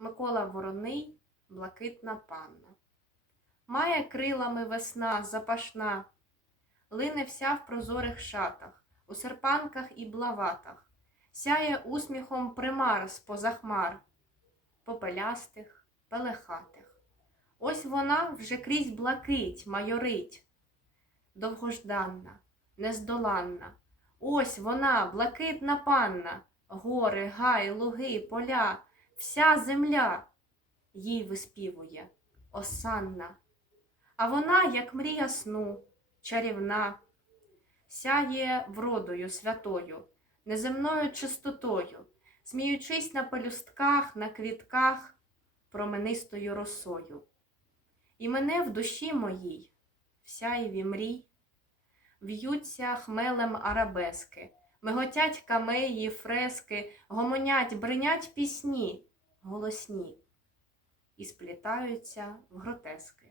Микола Вороний, блакитна панна. Має крилами весна запашна, лине вся в прозорих шатах, у серпанках і блаватах, сяє усміхом примар з поза хмар, попелястих, пелехатих. Ось вона вже крізь блакить майорить, довгожданна, нездоланна. Ось вона, блакитна панна, гори, гай, луги, поля, вся земля їй виспівує, осанна. А вона, як мрія сну, чарівна, сяє вродою святою, неземною чистотою, сміючись на пелюстках, на квітках, променистою росою. І мене в душі моїй, в сяєві мрій, в'ються хмелем арабески, миготять камеї, фрески, гомонять, бринять пісні голосні і сплітаються в гротески.